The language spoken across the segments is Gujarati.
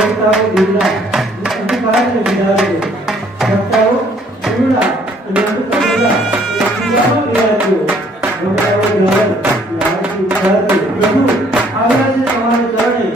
દેવતાઓ દિલના અંધકારને વિડાવે, ભક્તાઓ ગુરુના અને અંધકારના પૂજામાં વિરાજો, ભક્તાઓ ગ્રહણ આરતી ઉતારે. પ્રભુ આવ્યા છે તમારા ચરણે.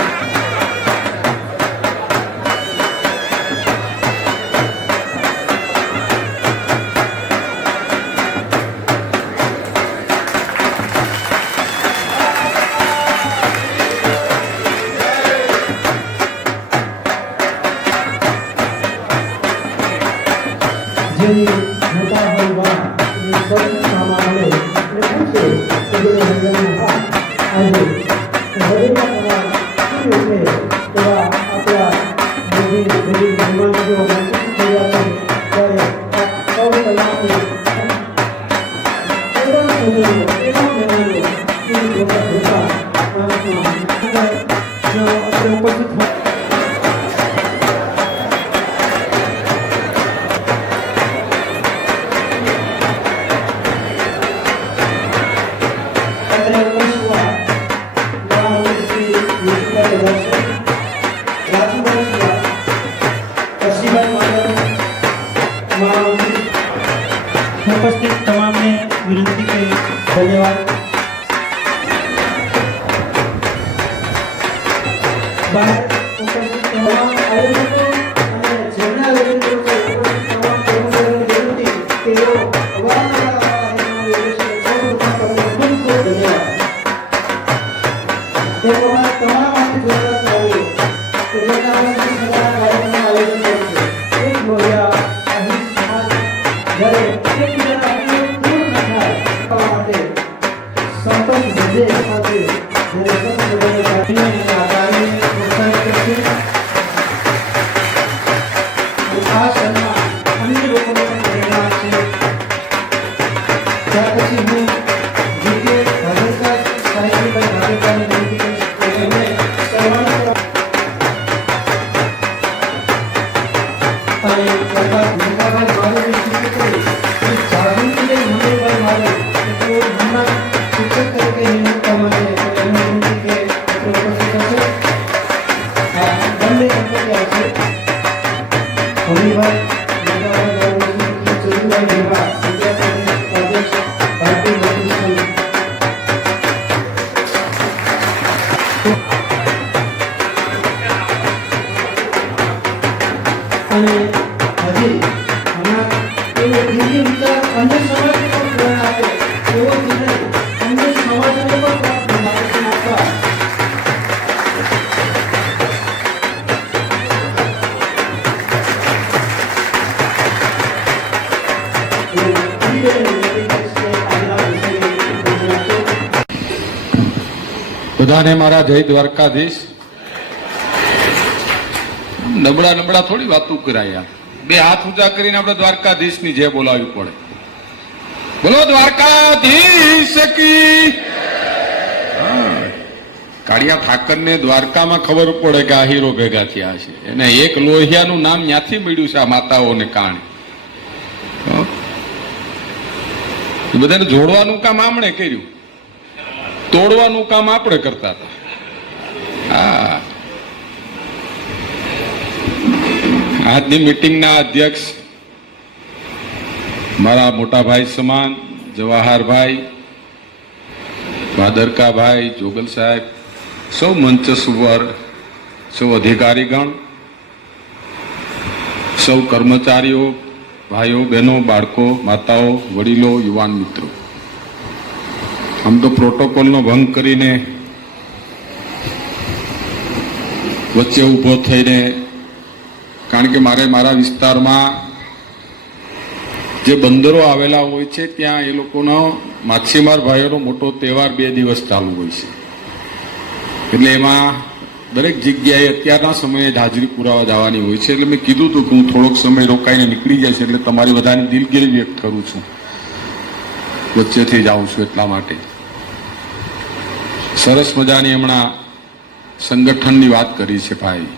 જેની મોટા હોય એ સૌથી કામ આવે એ પૂછે કે હૃદયનું હાથ આજે હૃદયમાં તમારા શું છે એવા આપણા મોદી ભગવાન જો વંચિત થયા છે ત્યારે સૌ કલાકે એવા મહેમાનો એ લોકો હતા આપણે ઉપસ્થિત उपस्थित तमामने विनती के धन्यवाद. बाहर उपस्थित तमाम आयोजकों અને જેમના આયોજકો છે ઉપસ્થિત તમામ કર્મચારીઓને વિનંતી કે તેઓ અવારનવાર આ કાર્યક્રમમાં ખૂબ ખૂબ ધન્યવાદ. તેઓ તમામ માટે જોડાતા હોય કે જેના વર્ષથી સવારના કાર્યક્રમનું આયોજન કરે છે. એક મોરિયા અહીં સમાજ જ્યારે સંપર્ક વિજય સાથે આ સન્માન અન્ય લોકોને પણ પ્રેરણા છે. ત્યાર પછી હું જીકે ભાગવતા સાહેબભાઈ ભાગવતાની વિનંતી કરીશ કે એમને સન્માન અને સરકાર ભૂમિકાભાઈ મારે વિનંતી કરી જાગૃતિને મંગળભાઈ મારે તેઓ હમણાં શિક્ષક તરીકે નિયુક્ત માટે એમને વિનંતી કે ઉપસ્થિત હશે. બંને કંપનીઓ છે હમીરભાઈ ચંદુભાઈ નિર્ભા વિદ્યાર્થી અધ્યક્ષ ભારતીય મજૂર અને હજી હમણાં એવો દિવ્ય વિચાર અન્ય સમાજને પણ પ્રેરણા આપે એવો વિનય અન્ય સમાજને પણ માર્ગદર્શન આપવા બધાને મારા જય દ્વારકાધીશ. નબળા નબળા થોડી વાતો કરાયા, બે હાથ ઊંચા કરીને આપણે દ્વારકાધીશ ની જય બોલાવવી પડે. બોલો દ્વારકાધીશ કી. કાળિયા ઠાકર ને દ્વારકામાં ખબર પડે કે આ હીરો ભેગા થયા છે. એને એક લોહિયાનું નામ ન્યાથી મળ્યું છે આ માતાઓને કારણે. બધાને જોડવાનું કામ આમણે કર્યું, તોડવાનું કામ આપણે કરતા હતા. હા, આજની મીટિંગના અધ્યક્ષ મારા મોટા ભાઈ સમાન જવાહરભાઈ, ભાદરકાભાઈ, જોગલ સાહેબ, સૌ મંચસ્વર, સૌ અધિકારીગણ, સૌ કર્મચારીઓ, ભાઈઓ બહેનો, બાળકો, માતાઓ, વડીલો, યુવાન મિત્રો, આમ તો પ્રોટોકોલનો ભંગ કરીને વચ્ચે ઊભો થઈને, કારણ કે મારે મારા વિસ્તારમાં જે બંદરો આવેલા હોય છે ત્યાં એ લોકોનો માછીમાર ભાઈઓનો મોટો તહેવાર 2 દિવસ ચાલુ હોય છે. એટલે એમાં દરેક જગ્યાએ અત્યારના સમયે જ હાજરી પુરાવા જવાની હોય છે. એટલે મેં કીધું હતું કે હું થોડોક સમય રોકાઈને નીકળી જાય છે, એટલે તમારી બધાની દિલગીરી વ્યક્ત કરું છું, વચ્ચેથી જાઉં છું એટલા માટે. સરસ મજાની હમણાં સંગઠનની વાત કરી છે ભાઈ.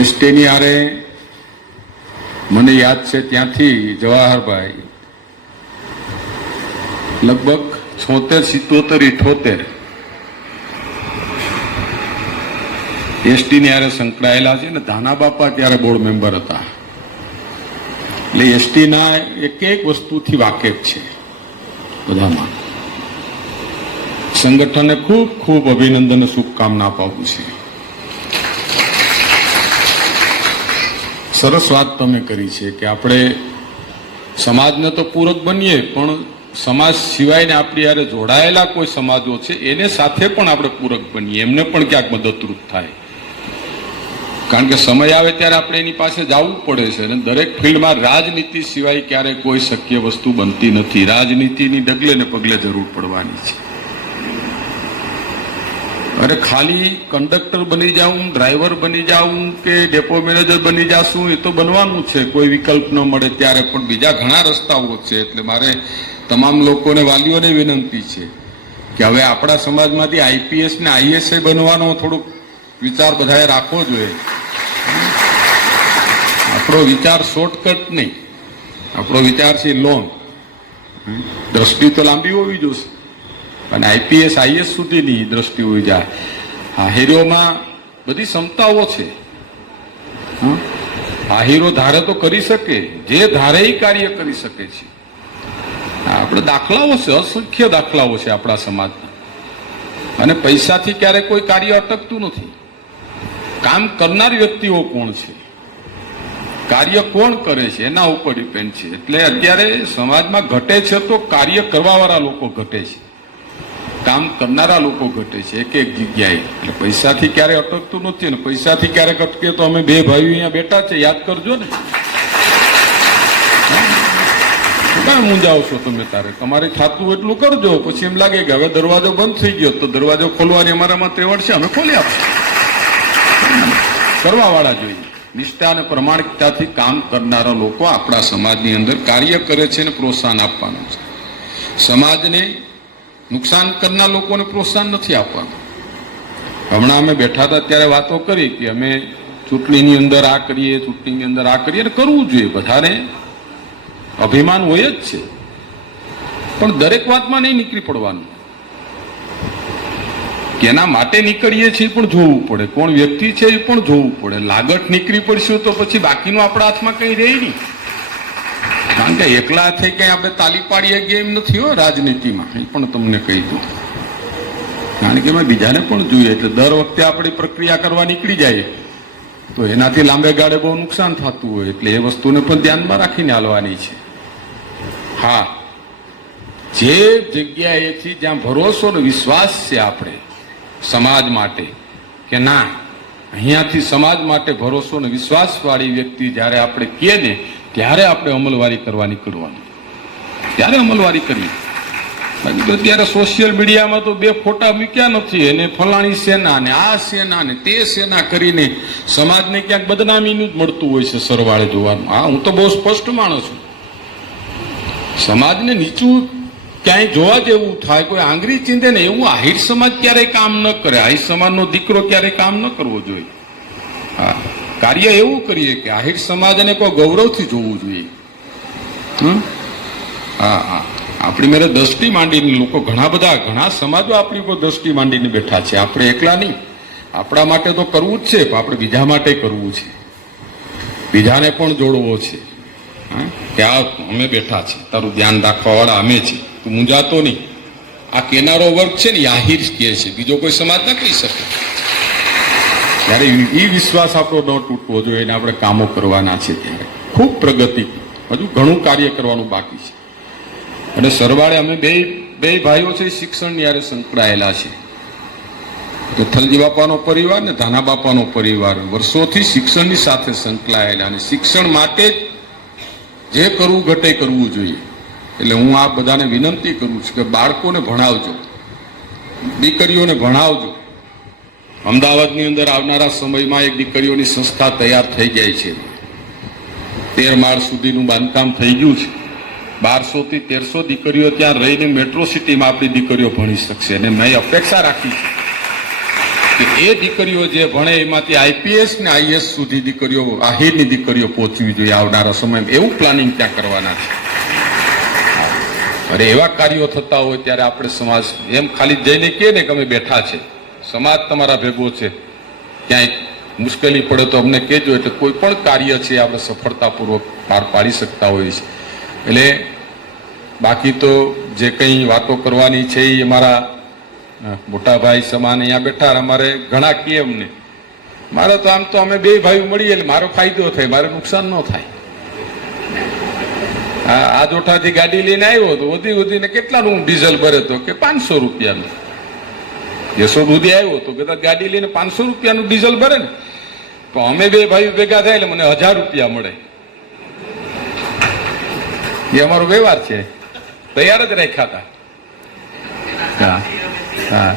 એસટીની આરે મને યાદ છે ત્યાંથી જવાહરભાઈ લગભગ 76, 77, 78 એસટીની હારે સંકળાયેલા છે ને ધાના બાપા ત્યારે બોર્ડ મેમ્બર હતા. એટલે એસટીના એક એક વસ્તુથી વાકેફ છે બધામાં. સંગઠનને ખૂબ ખૂબ અભિનંદન શુભકામના અપાવું છે. સરસ વાત તમે કરી છે કે આપણે સમાજને તો પૂરક બનીએ, પણ સમાજ સિવાયને આપણી યારે જોડાયેલા કોઈ સમાજો છે એને સાથે પણ આપણે પૂરક બનીએ, એમને પણ ક્યાંક મદદરૂપ થાય. કારણ કે સમય આવે ત્યારે આપણે એની પાસે જવું પડે છે અને દરેક ફિલ્ડમાં રાજનીતિ સિવાય ક્યારેય કોઈ શક્ય વસ્તુ બનતી નથી. રાજનીતિની ડગલે ને પગલે જરૂર પડવાની છે. અરે ખાલી કંડક્ટર બની જાઉં, ડ્રાઈવર બની જાઉં કે ડેપો મેનેજર બની જાશું એ તો બનવાનું છે, કોઈ વિકલ્પ ન મળે ત્યારે, પણ બીજા ઘણા રસ્તાઓ છે. એટલે મારે તમામ લોકોને, વાલીઓને વિનંતી છે કે હવે આપણા સમાજમાંથી આઈપીએસ ને આઈએસઆઈ બનવાનો થોડુંક વિચાર બધાએ રાખવો જોઈએ. આપણો વિચાર શોર્ટકટ નહીં, આપણો વિચાર છે લોંગ. દ્રષ્ટિ તો લાંબી હોવી જોઈએ અને આઈપીએસ આઈએસ સુધીની દ્રષ્ટિ હોવી જાય. આ હીરોમાં બધી ક્ષમતાઓ છે. આ હીરો ધારે તો કરી શકે, જે ધારે એ કાર્ય કરી શકે છે. આપણે દાખલાઓ છે, અસંખ્ય દાખલાઓ છે આપણા સમાજના. અને પૈસાથી ક્યારેય કોઈ કાર્ય અટકતું નથી. કામ કરનાર વ્યક્તિઓ કોણ છે, કાર્ય કોણ કરે છે એના ઉપર ડિપેન્ડ છે. એટલે અત્યારે સમાજમાં ઘટે છે તો કાર્ય કરવાવાળા લોકો ઘટે છે, કામ કરનારા લોકો ઘટે છે એક એક જગ્યાએ. એટલે પૈસાથી ક્યારે અટકતું નથી. અને પૈસાથી ક્યારેક અટકે તો અમે બે ભાઈઓ અહીંયા બેઠા છે, યાદ કરજો ને. ક્યાં મૂંઝાવ છો તમે? તારે તમારે થતું એટલું કરજો, પછી એમ લાગે કે હવે દરવાજો બંધ થઈ ગયો તો દરવાજો ખોલવાની અમારામાં તેવડ છે, અમે ખોલી આપશું. કરવા વાળા જોઈએ. નિષ્ઠા અને પ્રમાણિકતાથી કામ કરનારા લોકો આપણા સમાજની અંદર કાર્ય કરે છે અને પ્રોત્સાહન આપવાનું છે. સમાજને નુકસાન કરનાર લોકોને પ્રોત્સાહન નથી આપવાનું. હમણાં અમે બેઠા હતા ત્યારે વાતો કરી કે અમે ચૂંટણીની અંદર આ કરીએ, ચૂંટણીની અંદર આ કરીએ, અને કરવું જોઈએ. બધાને અભિમાન હોય જ છે, પણ દરેક વાતમાં નહીં નીકળી પડવાનું. કેના માટે નીકળીએ છીએ પણ જોવું પડે, કોણ વ્યક્તિ છે એ પણ જોવું પડે. લાગટ નીકળી પડશું તો પછી બાકીનું આપણા હાથમાં કંઈ રહે નહીં. કારણ કે એકલા થઈ કઈ આપણે તાલી પાડીએ કે એમ નથી હો રાજનીતિમાં. એ પણ તમને કહી દઉં, કારણ કે એમાં બીજાને પણ જોઈએ. એટલે દર વખતે આપણી પ્રક્રિયા કરવા નીકળી જાય તો એનાથી લાંબે ગાળે બહુ નુકસાન થતું હોય. એટલે એ વસ્તુને પણ ધ્યાનમાં રાખીને હાલવાની છે. હા, જે જગ્યાએથી જ્યાં ભરોસો અને વિશ્વાસ છે આપણે સમાજ માટે કે ના અહીંયાથી સમાજ માટે ભરોસો અને વિશ્વાસ વાળી વ્યક્તિ જ્યારે આપણે કહે ને ત્યારે આપણે અમલવારી કરવા નીકળવાનું, ત્યારે અમલવારી કરવી. બાકી તો અત્યારે સોશિયલ મીડિયામાં તો બે ફોટા મૂક્યા નથી, એને ફલાણી સેના ને આ સેના ને તે સેના કરીને સમાજને ક્યાંક બદનામીનું જ મળતું હોય છે સરવાળે જોવાનું. હા, હું તો બહુ સ્પષ્ટ માણસ છું. સમાજને નીચું ક્યાંય જોવા જેવું થાય, કોઈ આંગળી ચીંધે ને એવું આહિર સમાજ ક્યારેય કામ ન કરે. આહિર સમાજનો દીકરો ક્યારેય કામ ન કરવો જોઈએ. હા, કાર્ય એવું કરીએ કે આહિર સમાજને કોઈ ગૌરવથી જોવું જોઈએ. હા હા, આપણી મેરે દ્રષ્ટિ માંડીને લોકો ઘણા સમાજો આપણી ઉપર દ્રષ્ટિ માંડીને બેઠા છે. આપણે એકલા નહીં, આપણા માટે તો કરવું જ છે, પણ આપણે બીજા માટે કરવું છે, બીજાને પણ જોડવો છે. કે આ અમે બેઠા છે, તારું ધ્યાન રાખવા વાળા અમે છે, તું મૂંઝાતો નહીં. આ કેનારો વર્ગ છે ને આહિર કહે છે, બીજો કોઈ સમાજ ના કહી શકે. ત્યારે એ વિશ્વાસ આપણો ન તૂટવો જોઈએ અને આપણે કામો કરવાના છે. ત્યારે ખૂબ પ્રગતિ, હજુ ઘણું કાર્ય કરવાનું બાકી છે. અને સરવાળે અમે બે ભાઈઓ છે શિક્ષણની હારે સંકળાયેલા છે. થલજી બાપાનો પરિવાર ને ધાના બાપાનો પરિવાર વર્ષોથી શિક્ષણની સાથે સંકળાયેલા, અને શિક્ષણ માટે જે કરવું ઘટે કરવું જોઈએ. એટલે હું આ બધાને વિનંતી કરું છું કે બાળકોને ભણાવજો, દીકરીઓને ભણાવજો. અમદાવાદની અંદર આવનારા સમયમાં એક દીકરીઓની સંસ્થા તૈયાર થઈ જાય છે. 13 માળ સુધીનું બાંધકામ થઈ ગયું છે. 1200 થી 1300 દીકરીઓ ત્યાં રહીને મેટ્રો સિટીમાં આપણી દીકરીઓ ભણી શકશે. અને મેં અપેક્ષા રાખી છે કે એ દીકરીઓ જે ભણે એમાંથી આઈપીએસ ને આઈએસ સુધી દીકરીઓ, આહિરની દીકરીઓ પહોંચવી જોઈએ આવનારા સમયમાં. એવું પ્લાનિંગ ત્યાં કરવાના છે. અરે એવા કાર્યો થતા હોય ત્યારે આપણે સમાજ એમ ખાલી જઈને કહે ને કે અમે બેઠા છે, સમાજ તમારા ભેગો છે, ક્યાંય મુશ્કેલી પડે તો અમને કહેજો, એટલે કોઈ પણ કાર્ય છે આપણે સફળતાપૂર્વક પાર પાડી શકતા હોઈએ છીએ. એટલે બાકી તો જે કંઈ વાતો કરવાની છે એ અમારા મોટા ભાઈ સમાન અહીંયા બેઠા, અમારે ઘણા કહે અમને, મારે તો આમ તો અમે બે ભાઈઓ મળીએ એટલે મારો ફાયદો થાય, મારે નુકસાન ન થાય. આ જોઠાથી ગાડી લઈને આવ્યો તો વધીને કેટલાનું ડીઝલ ભરે તો કે 500 રૂપિયાનું. યશોદ સુધી આવ્યો તો કદાચ ગાડી લઈને 500 રૂપિયાનું ડીઝલ ભરે ને, તો અમે બે ભાઈઓ ભેગા થાય એટલે મને 1000 રૂપિયા મળે. એ અમારો વ્યવહાર છે, તૈયાર જ રાખ્યા હતા. હા,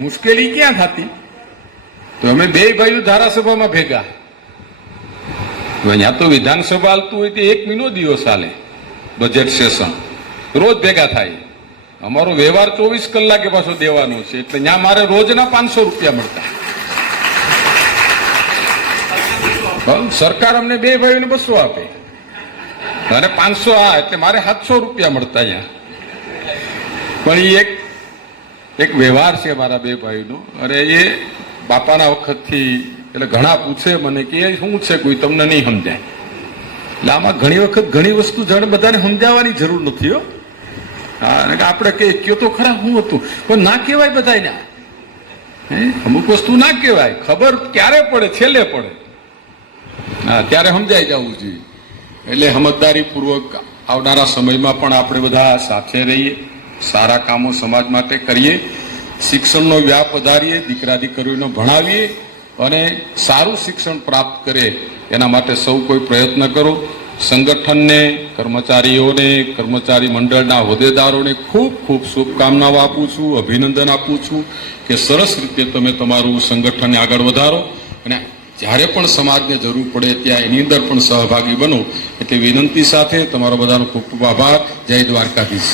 મુશ્કેલી ક્યાં થતી? તો અમે બે ભાઈઓ ધારાસભામાં ભેગા. અહીંયા તો વિધાનસભા હાલતું હોય તો 1 મહિનો દિવસ હાલે, બજેટ સેશન રોજ ભેગા થાય. અમારો વ્યવહાર 24 કલાકે પાછો દેવાનો છે, એટલે ત્યાં મારે રોજના 500 રૂપિયા મળતા. સરકાર અમને બે ભાઈઓને 200 આપે અને 500 એટલે મારે 700 રૂપિયા મળતા અહીંયા. પણ એ એક વ્યવહાર છે મારા બે ભાઈનો. અરે એ બાપાના વખતથી, એટલે ઘણા પૂછે મને કે શું છે, કોઈ તમને નહીં સમજાય. એટલે આમાં ઘણી વખત ઘણી વસ્તુ જાણે બધાને સમજાવવાની જરૂર નથી હો. હા, આપણે કયો તો ખરા શું હતું, પણ ના કહેવાય બધાને. અમુક વસ્તુ ના કહેવાય, ખબર ક્યારે પડે, છેલ્લે પડે. હા, ત્યારે સમજાઈ જવું જોઈએ. એટલે સમજદારીપૂર્વક આવનારા સમયમાં પણ આપણે બધા સાથે રહીએ, સારા કામો સમાજ માટે કરીએ, શિક્ષણનો વ્યાપ વધારીએ, દીકરા દીકરીઓને ભણાવીએ અને સારું શિક્ષણ પ્રાપ્ત કરે એના માટે સૌ કોઈ પ્રયત્ન કરો. સંગઠનને, કર્મચારીઓને, કર્મચારી મંડળના હોદ્દેદારોને ખૂબ ખૂબ શુભકામનાઓ આપું છું, અભિનંદન આપું છું કે સરસ રીતે તમે તમારું સંગઠનને આગળ વધારો અને જ્યારે પણ સમાજને જરૂર પડે ત્યાં એની અંદર પણ સહભાગી બનો. એટલે વિનંતી સાથે તમારો બધાનો ખૂબ ખૂબ આભાર. જય દ્વારકાધીશ.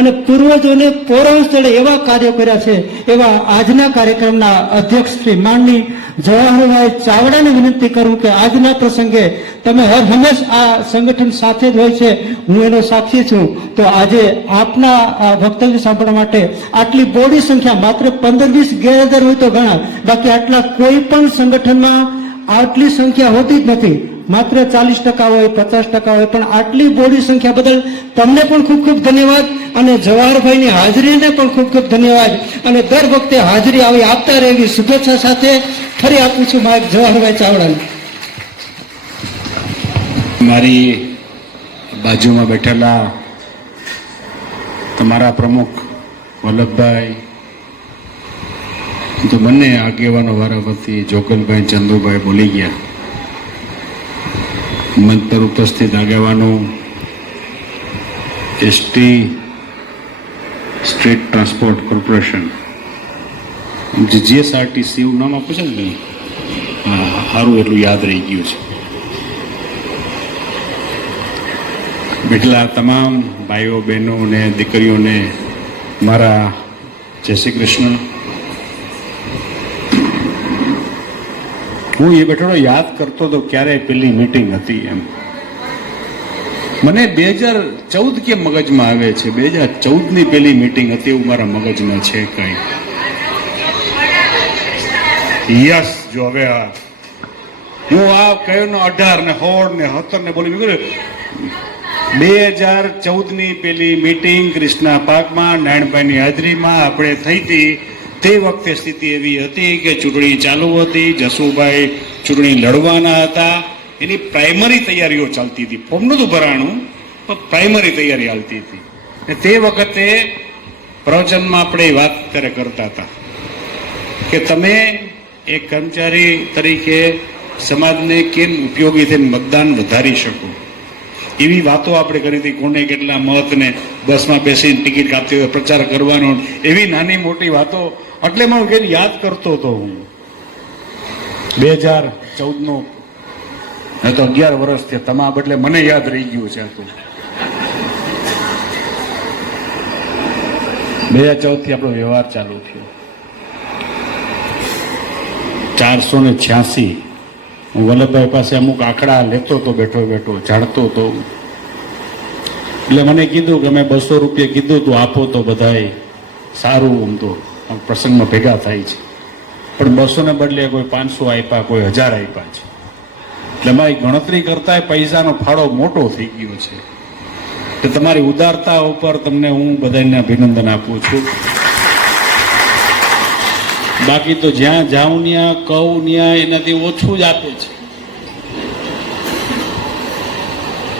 અને પૂર્વજોને પૌરાણ સ્થળે એવા કાર્યો કર્યા છે એવા આજના કાર્યક્રમના અધ્યક્ષ શ્રી માનની જવાહરભાઈ ચાવડાને વિનંતી કરું કે આજના પ્રસંગે તમે હર હંમેશ આ સંગઠન સાથે જ હોય છે, હું એનો સાક્ષી છું. તો આજે આપના વક્તવ્ય સાંભળવા માટે આટલી બોડી સંખ્યા, માત્ર 15-20 ગેરહાજર હોય તો ઘણા, બાકી આટલા કોઈ પણ સંગઠનમાં આટલી સંખ્યા હોતી જ નથી. માત્ર 40% હોય, 50% હોય, પણ આટલી બોડી સંખ્યા બદલ તમને પણ ખૂબ ખૂબ ધન્યવાદ અને જવાહરભાઈની હાજરીને પણ ખૂબ ખૂબ ધન્યવાદ. અને દર વખતે હાજરી આવી આપતા રહે એવી શુભેચ્છા સાથે ફરી આપું છું માઇક જવાહરભાઈ ચાવડાને. મારી બાજુમાં બેઠેલા તમારા પ્રમુખ વલ્લભભાઈ, તો બંને આગેવાનો વારાફરતી જોગલભાઈ, ચંદુભાઈ બોલી ગયા. મંચ પર ઉપસ્થિત આગેવાનો, ST state transport corporation, GSRTC એવું નામ આપું છે ને, હા, સારું એટલું યાદ રહી ગયું છે. બેઠેલા તમામ ભાઈઓ, બહેનો અને દીકરીઓને મારા જય શ્રી કૃષ્ણ. હું એ બેઠો યાદ કરતો હતો ક્યારે પેલી મીટિંગ હતી એમ. મને 2014 કેમ મગજમાં આવે છે, 2014ની પેલી મીટિંગ હતી એવું મારા મગજમાં છે કઈ. યસ, જો હવે હું આ કયો ને 18 ને 16 ને 17 ને બોલી 2014ની પેલી મીટિંગ કૃષ્ણા પાર્કમાં નારાયણભાઈની હાજરીમાં આપણે થઈ હતી. તે વખતે સ્થિતિ એવી હતી કે ચૂંટણી ચાલુ હતી, જસુભાઈ ચૂંટણી લડવાના હતા, એની પ્રાઇમરી તૈયારીઓ ચાલતી હતી. ફોર્મ નહોતું ભરાણું, પણ પ્રાઇમરી તૈયારી ચાલતી હતી. તે વખતે પ્રવચનમાં આપણે વાત કરતા હતા કે તમે એક કર્મચારી તરીકે સમાજને કેમ ઉપયોગી થઈને મતદાન વધારી શકો, એવી વાતો આપણે કરી હતી. કોને કેટલા મત ને બસમાં બેસીને ટિકિટ કાપતી હોય પ્રચાર કરવાનો, એવી નાની મોટી વાતો. એટલે હું યાદ કરતો હતો. હું 2014નો તો 11 વર્ષ થયા તમામ, એટલે મને યાદ રહી ગયું છે. તો 2014 થી આપણો વ્યવહાર ચાલુ થયો. 486 હું વલ્લભભાઈ પાસે અમુક આંકડા લેતો હતો, બેઠો જાણતો હતો. એટલે મને કીધું કે મેં 200 રૂપિયા કીધું તું આપો તો બધાય સારું, આમ તો પ્રસંગમાં ભેગા થાય છે. પણ 200 ને બદલે કોઈ 500 આપ્યા, કોઈ 1000 આપ્યા છે. એટલે મારી ગણતરી કરતા પૈસાનો ફાળો મોટો થઈ ગયો છે. તો તમારી ઉદારતા ઉપર તમને હું બધાને અભિનંદન આપું છું. બાકી તો જ્યાં જાઉં ત્યાં કહું ત્યાં એનાથી ઓછું જ આપે છે.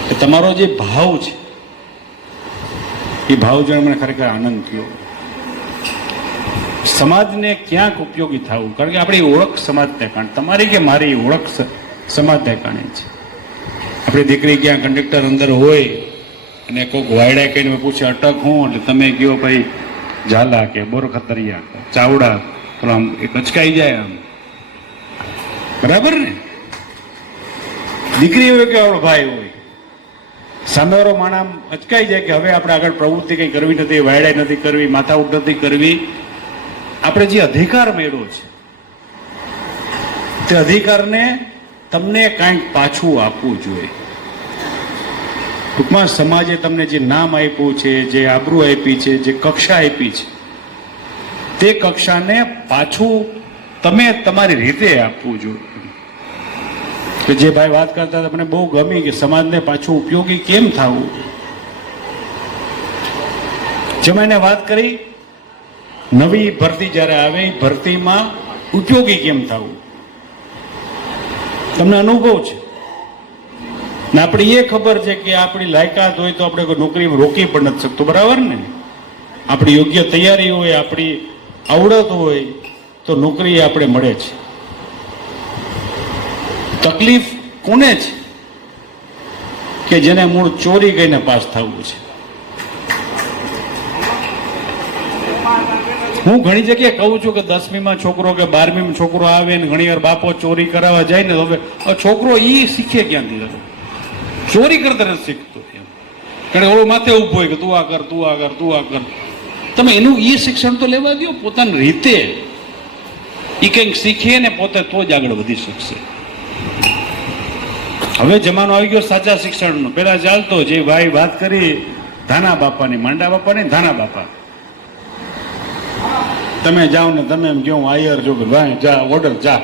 કે તમારો જે ભાવ છે એ ભાવ જોઈને મને ખરેખર આનંદ થયો. સમાજને ક્યાંક ઉપયોગી થવું, કારણ કે આપણી ઓળખ સમાજને કારણે, તમારી કે મારી ઓળખ સમાજને કારણે છે. આપણી દીકરી ક્યાં કંડક્ટર અંદર હોય અને કોઈક વાયડા કહીને પૂછે અટક હું, એટલે તમે કહો ભાઈ ઝાલા કે બોરખતરિયા કે ચાવડા, તો આમ એ કચકાઈ જાય આમ, બરાબર ને? દીકરી હોય કે આપણો ભાઈ હોય, સામેવાળો માણસ અચકાઈ જાય કે હવે આપણે આગળ પ્રવૃત્તિ કંઈ કરવી નથી, વાયડા નથી કરવી, માથાઉટ નથી કરવી. આપણે જે અધિકાર મેળવ્યો છે તે અધિકારને તમને કાંઈક પાછું આપવું જોઈએ. ટૂંકમાં સમાજે તમને જે નામ આપ્યું છે, જે આબરૂ આપી છે, જે કક્ષા આપી છે, તે કક્ષાને પાછું તમે તમારી રીતે આપવું જોઈએ. કે જે ભાઈ વાત કરતા હતા મને બહુ ગમી કે સમાજને પાછું ઉપયોગી કેમ થવું. જેમાં એને વાત કરી નવી ભરતી જ્યારે આવે એ ભરતીમાં ઉપયોગી કેમ થવું. તમને અનુભવ છે ને, આપણી એ ખબર છે કે આપણી લાયકાત હોય તો આપણે કોઈ નોકરી રોકી પણ નથી શકતો, બરાબર ને? આપણી યોગ્ય તૈયારી હોય, આપણી આવડત હોય તો નોકરી આપણે મળે છે. તકલીફ કોને છે? કે જેને મૂળ ચોરી કરીને પાસ થવું છે. હું ઘણી જગ્યાએ કહું છું કે 10મીમાં છોકરો કે 12મીમાં છોકરો આવે ને ઘણી વાર બાપો ચોરી કરાવવા જાય ને, તો હવે છોકરો એ શીખે ક્યાંથી? ચોરી કરતા નથી શીખતો. કારણ કે ઓળો માથે ઉભો હોય કે તું આ કર, તું આ કર, તું આ કર. તમે એનું એ શિક્ષણ તો લેવા દો પોતાની રીતે. એ કંઈક શીખે ને પોતે તો જ આગળ વધી શકશે. હવે જમાનો આવી ગયો સાચા શિક્ષણનો. પેલા ચાલતો જે ભાઈ વાત કરી ધાના બાપાની, માંડા બાપાની, ધાના બાપા. તમે જાઓ ને તમે એમ કેવું આયર જો ભાઈ જા ઓર્ડર જા.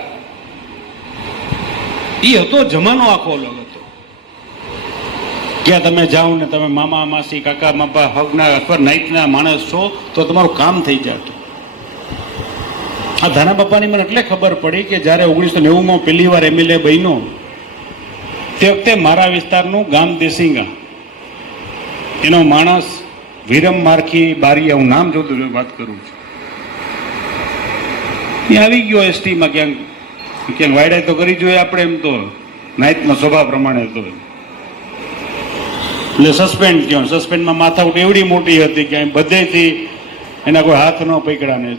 એ હતો જમાનો આખો અલગ હતો. ક્યાં તમે જાઓ ને તમે મામા માસી કાકા માપા હગના અથવા નાઈટના માણસ છો તો તમારું કામ થઈ જતું. આ ધાના બાપાની મને એટલે ખબર પડી કે જ્યારે 1990માં પહેલી વાર MLA બન્યો તે વખતે મારા વિસ્તારનું ગામ દેસિંગા, એનો માણસ વિરમ મારખી બારિયા, હું નામ જોતું વાત કરું છું, એ આવી ગયો એસટીમાં ક્યાંક ક્યાંક વાયડા તો કરી જોઈએ આપણે, એમ તો નાઇટનો સ્વભાવ પ્રમાણે હતો. એટલે સસ્પેન્ડ થયો. સસ્પેન્ડમાં માથાઉટ એવડી મોટી હતી કે બધેથી એના કોઈ હાથ ન પકડ્યા ને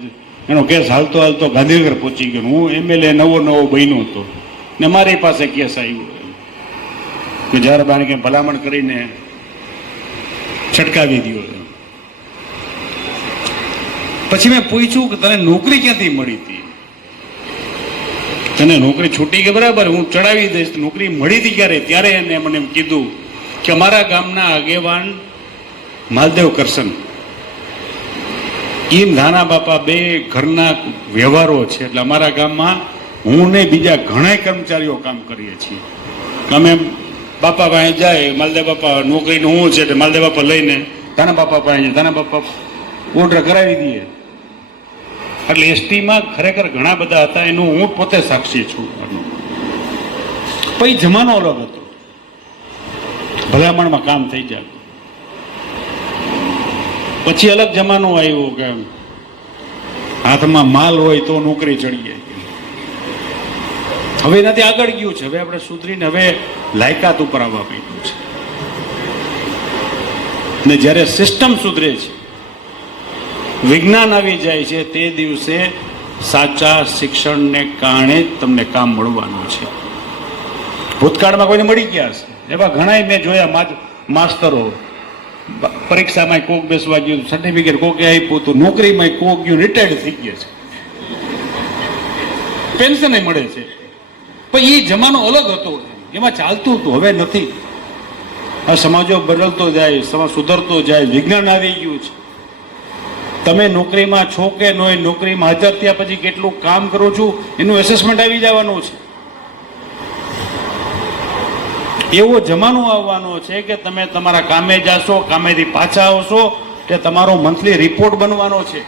એનો કેસ હાલતો હાલતો ગાંધીનગર પહોંચી ગયો. હું MLA નવો બન્યો હતો ને મારી પાસે કેસ આવ્યો કે જ્યારે બાને કે ભલામણ કરીને છટકાવી દો. પછી મેં પૂછ્યું કે તને નોકરી ક્યાંથી મળી હતી? તને નોકરી છૂટી કે બરાબર હું ચડાવી દઈશ, નોકરી મળી હતી ક્યારે? ત્યારે એને મને એમ કીધું કે અમારા ગામના આગેવાન માલદેવ કરશન, એમ ધાના બાપા બે ઘરના વ્યવહારો છે. એટલે અમારા ગામમાં હું ને બીજા ઘણા કર્મચારીઓ કામ કરીએ છીએ. અમે બાપા પાસે જાય, માલદેવ બાપા નોકરીનું હું છે એટલે માલદેવ બાપા લઈને ધાના બાપા પાસે જાય, ધાના બાપા ઓર્ડર કરાવી દઈએ. એટલે એસટીમાં ખરેખર ઘણા બધા હતા, એનું હું પોતે સાક્ષી છું. પછી જમાનો અલગ હતો, ભલામણમાં કામ થઈ જાય. પછી અલગ જમાનો આવ્યો કે હાથમાં માલ હોય તો નોકરી ચડી જાય. હવે એનાથી આગળ ગયું છે. હવે આપણે સુધરીને હવે લાયકાત ઉપર આવવા માંડ્યું છે. ને જ્યારે સિસ્ટમ સુધરે છે, વિજ્ઞાન આવી જાય છે, તે દિવસે સાચા શિક્ષણને કારણે જ તમને કામ મળવાનું છે. ભૂતકાળમાં કોઈને મળી ગયા છે એવા ઘણા મેં જોયા. માસ્તરો પરીક્ષામાં કોક બેસવા ગયું, સર્ટિફિકેટ કોકે આપ્યું હતું, નોકરીમાં કોક ગયું, રિટાયર્ડ થઈ ગયા છે, પેન્શન મળે છે. પણ એ જમાનો અલગ હતો, એમાં ચાલતું હતું. હવે નથી. આ સમાજો બદલતો જાય, સમાજ સુધરતો જાય, વિજ્ઞાન આવી ગયું છે. તમે નોકરીમાં છો કે ન હોય, નોકરીમાં હાજર થયા પછી કેટલું કામ કરું છું એનું એસેસમેન્ટ આવી જવાનું છે. એવો જમાનો આવવાનો છે કે તમે તમારા કામે જાશો, કામેથી પાછા આવશો કે તમારો મંથલી રિપોર્ટ બનવાનો છે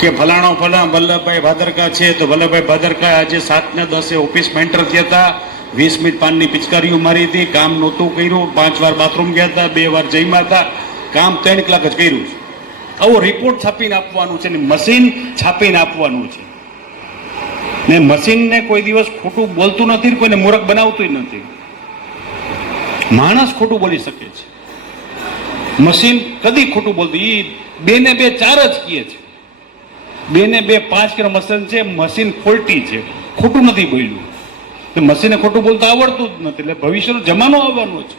કે ફલાણો વલ્લભભાઈ ભાદરકા છે, તો વલ્લભભાઈ ભાદરકા આજે 7 ને 10 ઓફિસમાં એન્ટર થયા હતા, 20 મિનિટ પાનની પિચકારીઓ મારી હતી, કામ નહોતું કર્યું, 5 વાર બાથરૂમ ગયા હતા, 2 વાર જમ્યા હતા, કામ 3 કલાક જ કર્યું છે. આવો રિપોર્ટ છાપીને આપવાનું છે ને મશીન છાપીને આપવાનું છે. ને મશીનને કોઈ દિવસ ખોટું બોલતું નથી, કોઈને મૂર્ખ બનાવતું નથી. માણસ ખોટું બોલી શકે છે, મશીન કદી ખોટું બોલતું. એ 2 ને 2 4 જ કહે છે. 2 ને 2 5 કિલો મશીન છે, મશીન ફોલ્ટી છે, ખોટું નથી બોલ્યું. મશીને ખોટું બોલતા આવડતું જ નથી. એટલે ભવિષ્યનો જમાનો આવવાનો છે.